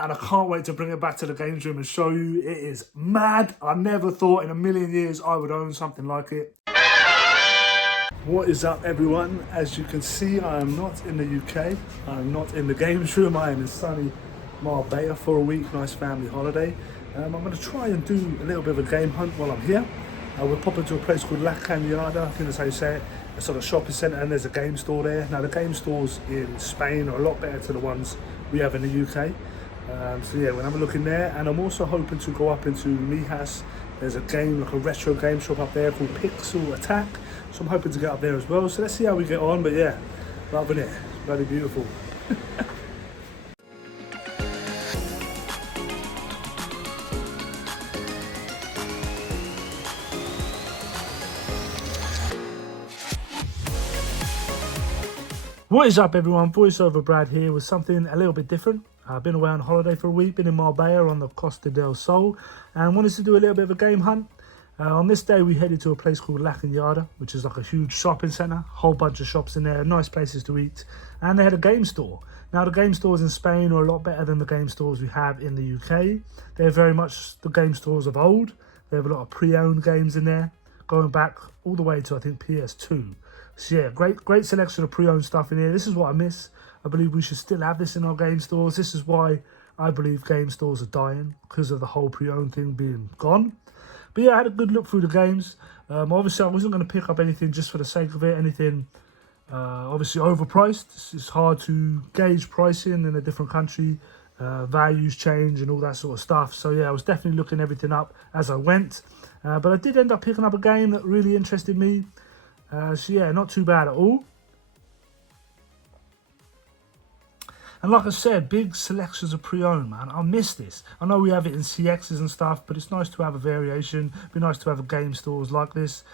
And I can't wait to bring it back to the games room and show you. It is mad. I never thought in a million years I would own something like it. What is up, everyone? As you can see, I am not in the UK. I am not in the games room. I am in sunny Marbella for a week. Nice family holiday. I'm going to try and do a little bit of a game hunt while I'm here. We're popping to a place called La Cañada, I think that's how you say it. It's sort of shopping centre, and there's a game store there. Now the game stores in Spain are a lot better to the ones we have in the UK. So yeah, we'll have a look in there, and I'm also hoping to go up into Mijas. There's a game, like a retro game shop up there called Pixel Attack. So I'm hoping to get up there as well. So let's see how we get on, but yeah, loving it. Bloody beautiful. What is up, everyone? Voiceover Brad here with something a little bit different. I've been away on holiday for a week, been in Marbella on the Costa del Sol, and wanted to do a little bit of a game hunt. On this day we headed to a place called La Cañada, which is like a huge shopping centre, whole bunch of shops in there, nice places to eat, and they had a game store. Now the game stores in Spain are a lot better than the game stores we have in the UK. They're very much the game stores of old. They have a lot of pre-owned games in there, going back all the way to I think PS2. So yeah, great selection of pre-owned stuff in here. This is what I miss. I believe we should still have this in our game stores. This is why I believe game stores are dying, because of the whole pre-owned thing being gone. But yeah, I had a good look through the games. Obviously, I wasn't going to pick up anything just for the sake of it. Anything obviously overpriced. It's hard to gauge pricing in a different country. Values change and all that sort of stuff. So yeah, I was definitely looking everything up as I went. But I did end up picking up a game that really interested me. So yeah, not too bad at all. And like I said, big selections of pre-owned, man. I miss this. I know we have it in CXs and stuff, but it's nice to have a variation. It'd be nice to have a game stores like this.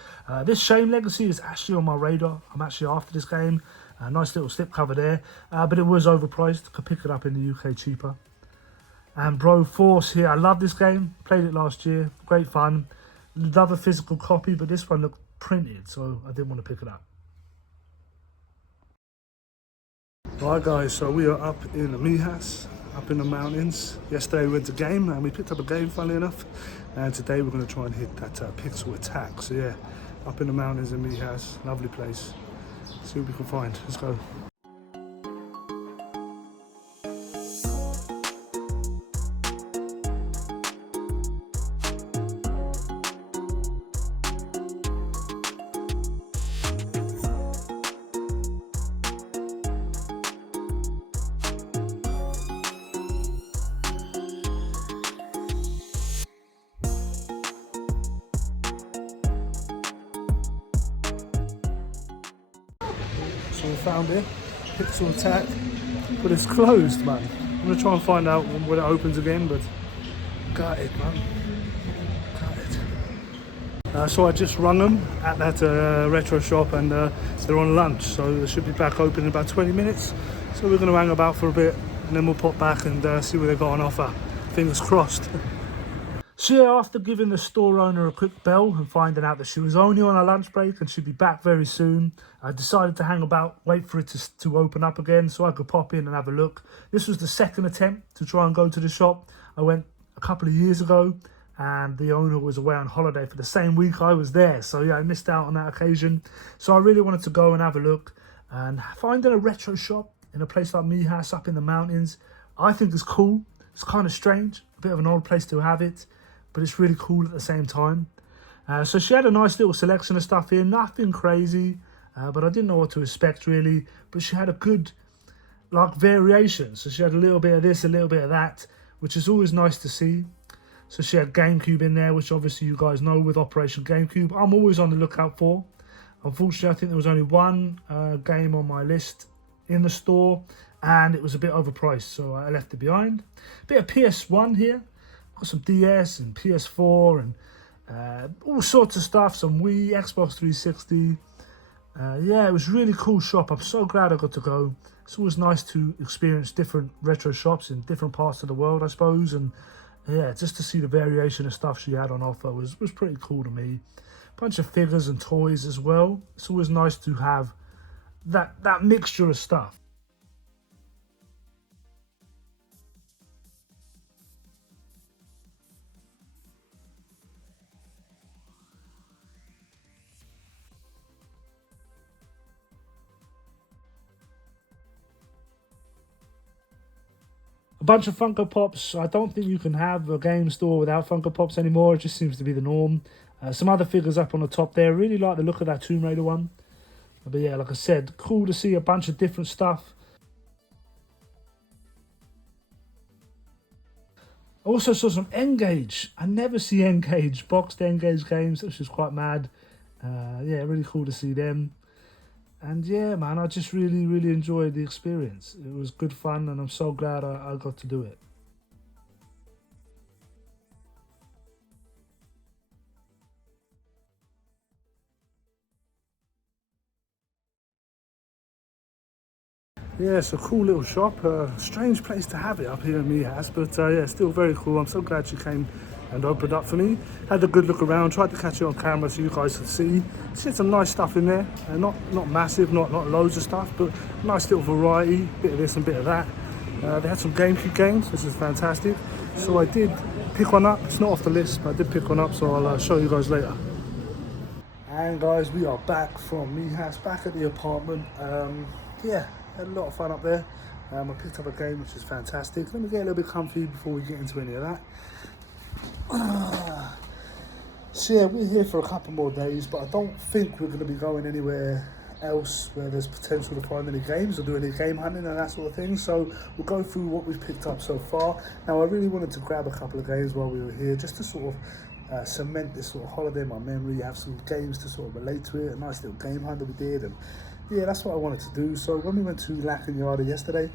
This Shame Legacy is actually on my radar. I'm actually after this game. Nice little slipcover there. But it was overpriced. Could pick it up in the UK cheaper. And Bro Force here. I love this game. Played it last year. Great fun. Love a physical copy, but this one looked printed, so I didn't want to pick it up. Right guys, so we are up in the Mijas, up in the mountains. Yesterday we went to game and we picked up a game, funnily enough, and today we're going to try and hit that Pixel Attack. So yeah, up in the mountains in Mijas, lovely place. See what we can find. Let's go. So we found it, Pixel Attack, but it's closed, man. I'm gonna try and find out when it opens again, but got it, man. Got it. So I just rung them at that retro shop, and they're on lunch, so they should be back open in about 20 minutes. So we're gonna hang about for a bit, and then we'll pop back and see what they got on offer. Fingers crossed. So yeah, after giving the store owner a quick bell and finding out that she was only on a lunch break and she'd be back very soon, I decided to hang about, wait for it to open up again so I could pop in and have a look. This was the second attempt to try and go to the shop. I went a couple of years ago and the owner was away on holiday for the same week I was there. So yeah, I missed out on that occasion. So I really wanted to go and have a look, and finding a retro shop in a place like Mijas up in the mountains, I think is cool. It's kind of strange, a bit of an old place to have it, but it's really cool at the same time. So she had a nice little selection of stuff here, nothing crazy, but I didn't know what to expect really. But she had a good like variation. So she had a little bit of this, a little bit of that, which is always nice to see. So she had Gamecube in there, which obviously you guys know with Operation Gamecube, I'm always on the lookout for. Unfortunately, I think there was only one game on my list in the store, and it was a bit overpriced, so I left it behind. Bit of PS1 here. Got some DS and PS4 and all sorts of stuff, some Wii, Xbox 360. Yeah, it was a really cool shop. I'm so glad I got to go. It's always nice to experience different retro shops in different parts of the world, I suppose. And yeah, just to see the variation of stuff she had on offer was pretty cool to me. Bunch of figures and toys as well. It's always nice to have that mixture of stuff. bunch of Funko Pops. I don't think you can have a game store without Funko Pops anymore. It just seems to be the norm. Some other figures up on the top there. Really like the look of that Tomb Raider one. But yeah, like I said, cool to see a bunch of different stuff. I also saw some N-Gage. I never see N-Gage, boxed N-Gage games, which is quite mad. Yeah, really cool to see them. And yeah, man, I just really enjoyed the experience. It was good fun, and I'm so glad I got to do it. Yeah, it's a cool little shop. Strange place to have it up here in Mijas, but yeah, still very cool. I'm so glad she came and opened up for me. Had a good look around, tried to catch it on camera so you guys could see. She had some nice stuff in there. Not massive, not loads of stuff, but nice little variety. Bit of this and bit of that. They had some Gamecube games, which is fantastic. So I did pick one up. It's not off the list, but I did pick one up, so I'll show you guys later. And guys, we are back from Mijas, back at the apartment. Yeah, had a lot of fun up there. I picked up a game, which is fantastic. Let me get a little bit comfy before we get into any of that. So yeah, we're here for a couple more days, but I don't think we're going to be going anywhere else where there's potential to find any games or do any game hunting and that sort of thing. So we'll go through what we've picked up so far. Now I really wanted to grab a couple of games while we were here, just to sort of cement this sort of holiday in my memory, have some games to sort of relate to it, a nice little game hunt that we did, and yeah, that's what I wanted to do. So when we went to Lac and Yada yesterday,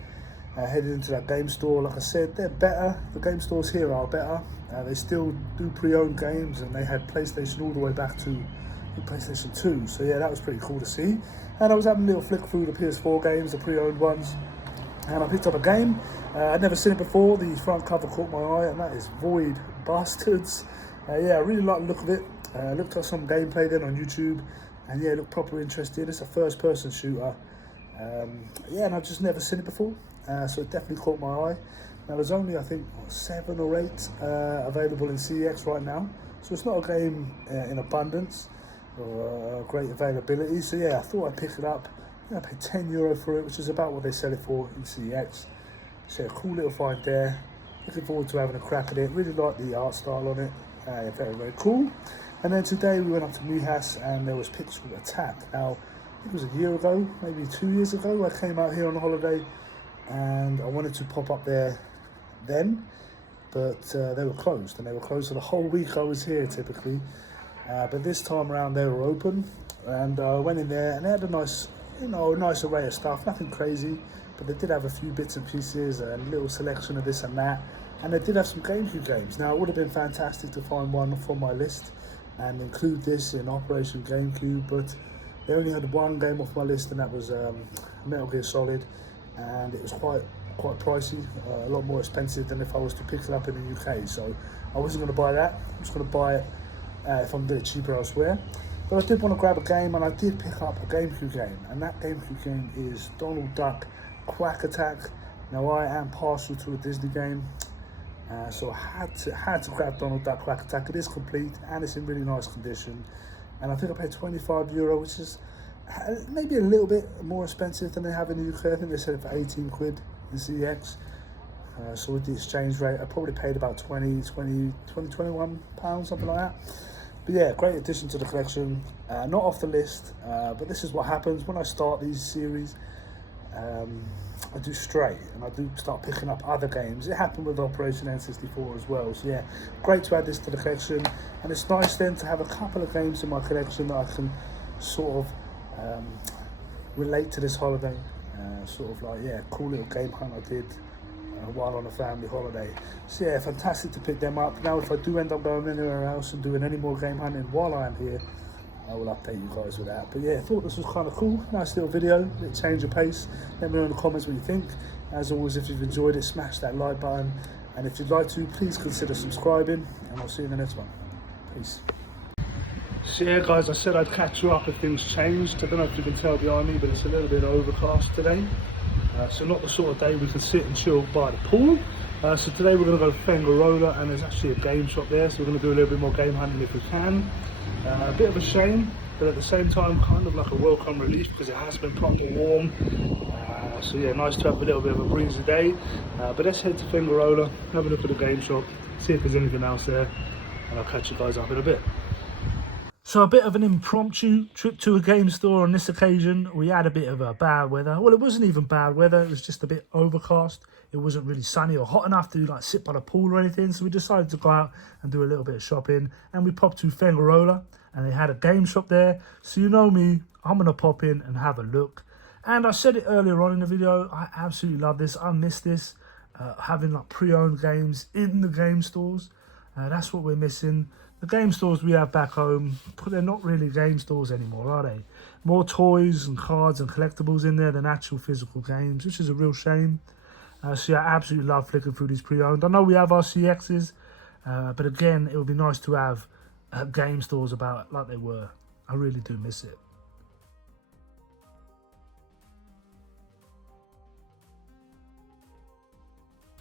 headed into that game store, like I said, they're better. The game stores here are better. They still do pre-owned games, and they had PlayStation all the way back to PlayStation 2. So yeah, that was pretty cool to see. And I was having a little flick through the PS4 games, the pre-owned ones, and I picked up a game. I'd never seen it before. The front cover caught my eye, and that is Void Bastards. Yeah, I really like the look of it. Looked at some gameplay then on YouTube, and yeah, it looked proper interesting. It's a first-person shooter. Yeah, and I've just never seen it before, so it definitely caught my eye. Now there's only, I think, 7 or 8 available in CX right now, so it's not a game in abundance or great availability. So yeah, I thought I'd pick it up. I paid €10 for it, which is about what they sell it for in CX. So a cool little find there. Looking forward to having a crack at it. Really like the art style on it. Very cool. And then today we went up to Mijas, and there was Pixel Attack. Now, I think it was a year ago, maybe 2 years ago, I came out here on a holiday, and I wanted to pop up there then, but they were closed, and they were closed for the whole week I was here typically. But this time around they were open, and I went in there, and they had a nice, nice array of stuff, nothing crazy, but they did have a few bits and pieces, and a little selection of this and that, and they did have some Gamecube games. Now it would have been fantastic to find one from my list and include this in Operation Gamecube, but they only had one game off my list, and that was Metal Gear Solid, and it was quite pricey, a lot more expensive than if I was to pick it up in the UK. So I wasn't going to buy that. I'm just going to buy it if I'm a bit cheaper elsewhere. But I did want to grab a game, and I did pick up a Gamecube game, and that Gamecube game is Donald Duck Quack Attack. Now I am partial to a Disney game, so I had to grab Donald Duck Quack Attack. It is complete, and it's in really nice condition. And I think I paid €25, which is maybe a little bit more expensive than they have in the UK. I think they said it for 18 quid in CX. So with the exchange rate, I probably paid about 21 pounds, something like that. But yeah, great addition to the collection. Not off the list, but this is what happens when I start these series. I do stray, and I do start picking up other games. It happened with Operation N64 as well. So yeah, great to add this to the collection, and it's nice then to have a couple of games in my collection that I can sort of relate to this holiday. Sort of like, yeah, cool little game hunt I did while on a family holiday. So yeah, fantastic to pick them up. Now if I do end up going anywhere else and doing any more game hunting while I am here, I will update you guys with that. But yeah, I thought this was kind of cool. Nice little video, little change of pace. Let me know in the comments what you think. As always, if you've enjoyed it, smash that like button. And if you'd like to, please consider subscribing. And I'll see you in the next one. Peace. So yeah guys, I said I'd catch you up if things changed. I don't know if you can tell behind me, but it's a little bit overcast today. So not the sort of day we can sit and chill by the pool. So today we're going to go to Fuengirola, and there's actually a game shop there, so we're going to do a little bit more game hunting if we can. A bit of a shame, but at the same time kind of like a welcome relief, because it has been proper warm. So yeah, nice to have a little bit of a breezy day. But let's head to Fuengirola, have a look at the game shop, see if there's anything else there, and I'll catch you guys up in a bit. So a bit of an impromptu trip to a game store on this occasion. We had a bit of bad weather. Well, it wasn't even bad weather, it was just a bit overcast. It wasn't really sunny or hot enough to like sit by the pool or anything. So we decided to go out and do a little bit of shopping. And we popped to Fuengirola and they had a game shop there. So you know me, I'm going to pop in and have a look. And I said it earlier on in the video, I absolutely love this. I miss this, having like pre-owned games in the game stores. That's what we're missing. The game stores we have back home, they're not really game stores anymore, are they? More toys and cards and collectibles in there than actual physical games, which is a real shame. So yeah, I absolutely love flicking through these pre-owned. I know we have our CXs, but again, it would be nice to have game stores about like they were. I really do miss it.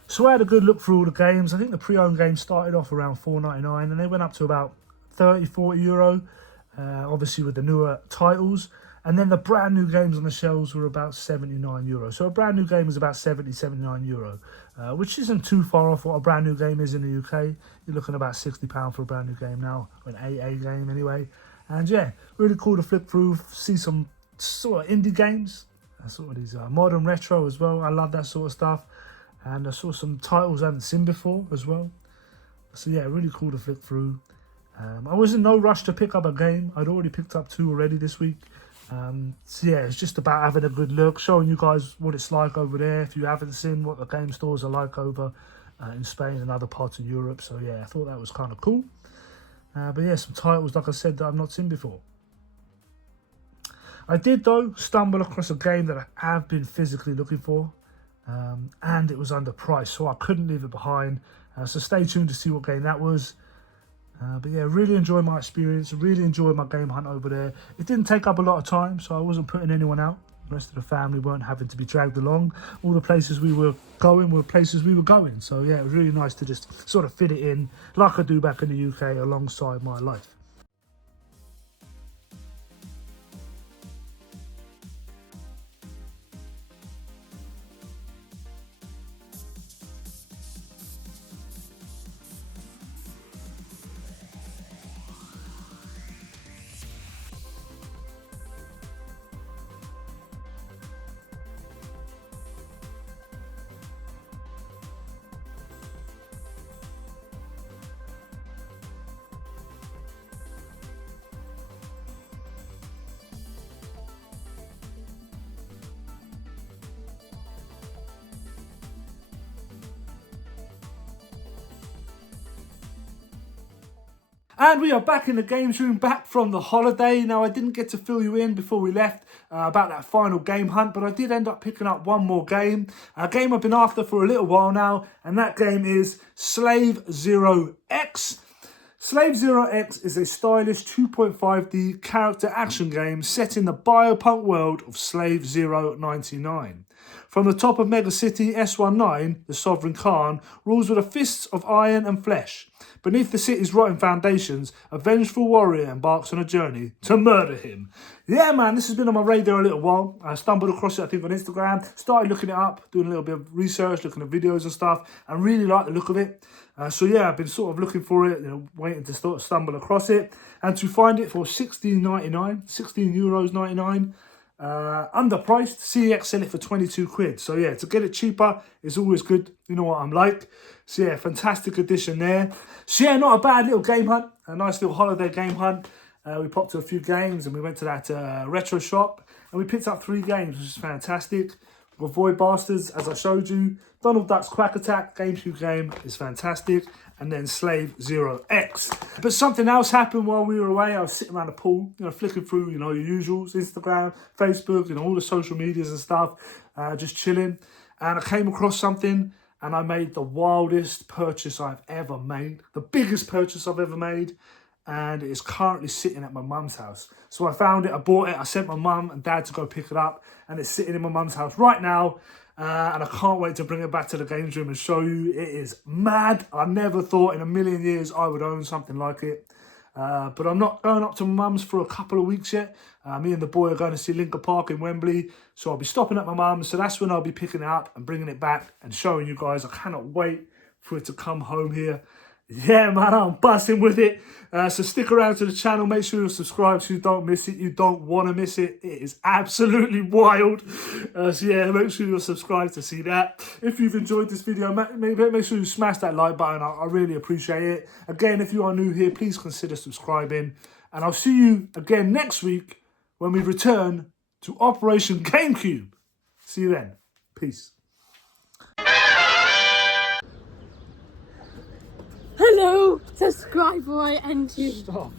So I had a good look through all the games. I think the pre-owned games started off around £4.99 and they went up to about 30-40 euro, obviously with the newer titles. And then the brand new games on the shelves were about 79 euro. So a brand new game was about 79 euro, which isn't too far off what a brand new game is in the UK. You're looking about £60 for a brand new game now, an AA game anyway. And yeah, really cool to flip through, see some sort of indie games, sort of these modern retro as well. I love that sort of stuff. And I saw some titles I haven't seen before as well. So yeah, really cool to flick through. I was in no rush to pick up a game. I'd already picked up 2 already this week. So yeah, it's just about having a good look, showing you guys what it's like over there. If you haven't seen what the game stores are like over in Spain and other parts of Europe. So yeah, I thought that was kind of cool. But yeah, some titles, like I said, that I've not seen before. I did, though, stumble across a game that I have been physically looking for. And it was underpriced, so I couldn't leave it behind. So stay tuned to see what game that was. But yeah, really enjoyed my experience, really enjoyed my game hunt over there. It didn't take up a lot of time, so I wasn't putting anyone out. The rest of the family weren't having to be dragged along. All the places we were going were places we were going. So yeah, it was really nice to just sort of fit it in like I do back in the UK alongside my life. And we are back in the games room, back from the holiday. Now, I didn't get to fill you in before we left about that final game hunt, but I did end up picking up one more game. A game I've been after for a little while now, and that game is Slave Zero X. Slave Zero X is a stylish 2.5D character action game set in the biopunk world of Slave 099. From the top of Mega City, S19, the Sovereign Khan, rules with the fists of iron and flesh. Beneath the city's rotten foundations, a vengeful warrior embarks on a journey to murder him. Yeah, man, this has been on my radar a little while. I stumbled across it, I think, on Instagram, started looking it up, doing a little bit of research, looking at videos and stuff, and really like the look of it. So yeah, I've been sort of looking for it, waiting to stumble across it, and to find it for €16.99, €16.99. Underpriced. CEX sell it for 22 quid. So yeah, to get it cheaper is always good. You know what I'm like. So yeah, fantastic addition there. So yeah, not a bad little game hunt. A nice little holiday game hunt. We popped to a few games and we went to that retro shop and we picked up 3 games, which is fantastic. We've got Void Bastards, as I showed you. Donald Duck's Quack Attack, Gamecube game, is fantastic. And then Slave Zero X. But something else happened while we were away. I was sitting around the pool, flicking through, your usuals, Instagram, Facebook, all the social medias and stuff, just chilling. And I came across something and I made the wildest purchase I've ever made. The biggest purchase I've ever made. And it is currently sitting at my mum's house. So I found it, I bought it, I sent my mum and dad to go pick it up, and it's sitting in my mum's house right now. And I can't wait to bring it back to the games room and show you. It is mad. I never thought in a million years I would own something like it. But I'm not going up to my mum's for a couple of weeks yet. Me and the boy are going to see Lincoln Park in Wembley. So I'll be stopping at my mum's. So that's when I'll be picking it up and bringing it back and showing you guys. I cannot wait for it to come home here. Yeah, man, I'm buzzing with it. So stick around to the channel. Make sure you're subscribed so you don't miss it. You don't want to miss it. It is absolutely wild. So yeah, make sure you're subscribed to see that. If you've enjoyed this video, make sure you smash that like button. I really appreciate it. Again, if you are new here, please consider subscribing. And I'll see you again next week when we return to Operation Gamecube. See you then. Peace. Hello, subscribe before I end you. Stop.